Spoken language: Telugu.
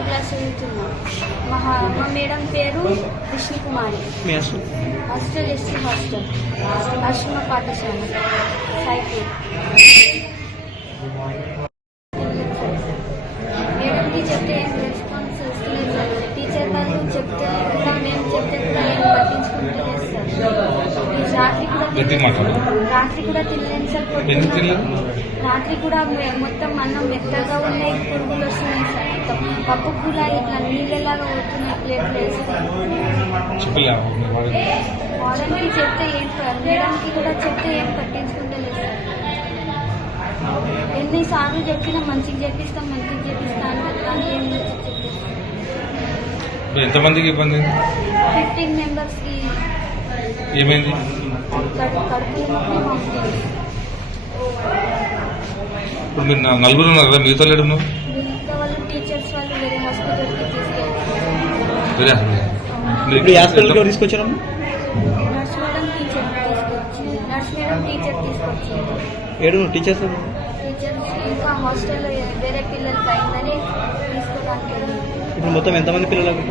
చదువుతున్నాం. మా మా మేడం పేరు విష్ణుకుమారి. మీ అసలు హాస్టల్ ఎస్సీ హాస్టల్. ఆశ్రమ పాఠశాల. సైకిల్ మేడంకి చెప్తే ఏం రెస్పాన్స్ ఇస్తలేదు టీచర్ వాళ్ళు చెప్తే కూడా మేము చెప్తే కూడా ఏం రాత్రి కూడా. రాత్రి కూడా సార్? రాత్రి కూడా మొత్తం అన్నం మెత్తగా ఉన్నాయి. పురుగులు మొత్తం పప్పు కూడా ఇట్లా నీళ్ళలాగా పోతున్నాయి ప్లేట్లు వేసి వాడనికి చెప్తే ఏం మేడంకి కూడా చెప్తే ఏం పట్టించుకుంటలేదు సార్. ఎన్నిసార్లు చెప్పినా మంచిగా చెప్పిస్తాం మంచిగా చెప్పిస్తాం కానీ ఏం ఎంతమందికి ఇబ్బంది? ఫిఫ్టీన్ మెంబర్స్కి ఏమైంది? ఇప్పుడు మీరు నలుగురు ఉన్నారు కదా మిగతా లేడు మిగతా వాళ్ళు వేరే హాస్పిటల్కి తీసుకొచ్చారు నర్స్ మేడం టీచర్ తీసుకొచ్చింది నర్స్ మేడం టీచర్ తీసుకొచ్చింది ఏడు టీచర్స్? టీచర్స్ ఇంకా హాస్టల్లో వేరే పిల్లలకి అయిందని తీసుకోవడానికి ఇప్పుడు మొత్తం ఎంతమంది పిల్లలకు